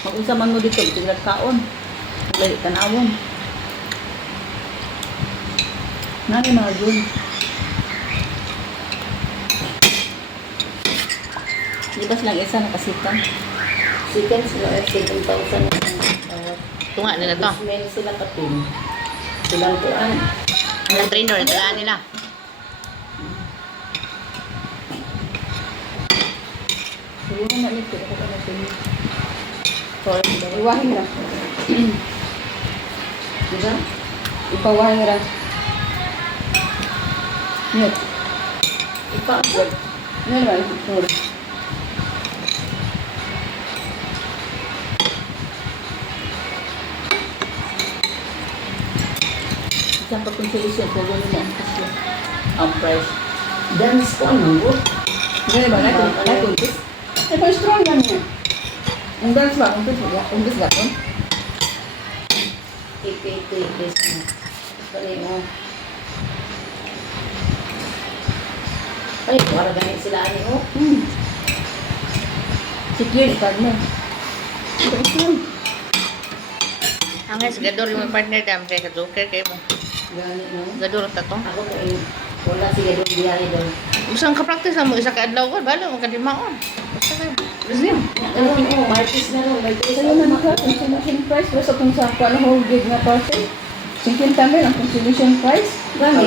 Mag-unsa man mo dito, bitiglag kaon. Lagi tanawon. Nani mga dun. Libas lang isa nakasitan. Sikan sila 7,000 na Tunga nila to. Smell sila patin. Silang tuan. Ang trainer, tagaan nila. Siguro na nito. Ako ka na ito. Sorry. Iwahin lang. Diba? Ipawahin lang. Нет. Ipawahin. Nalawin. Sorry. Isang pagkonsolusyon ko gano'n na kasi ang price. Dance ko ano mo? Gano'n ba? Nakuntis? Eh, pa strong lang yan. Ang dance ba? Kuntis gapon? Ipis na. Kali mo. Ay, para ganit sila ani mo. Secure, ikad mo. Ito strong. Ang gador yung partner dam kaya ka-joker kayo mo. Ganit mo. Gador ta to. Ako kay wala siya doon biyahe doon. Usang ka-practice mo isa ka adlaw ko, balo mo kadimaon. Basta kayo. Muslim. Ano ko, Martis na ron. Sa'yo man ka, consolation price. Basta kung sa whole gig na party. 50 mil ang consolation price. Gano'n,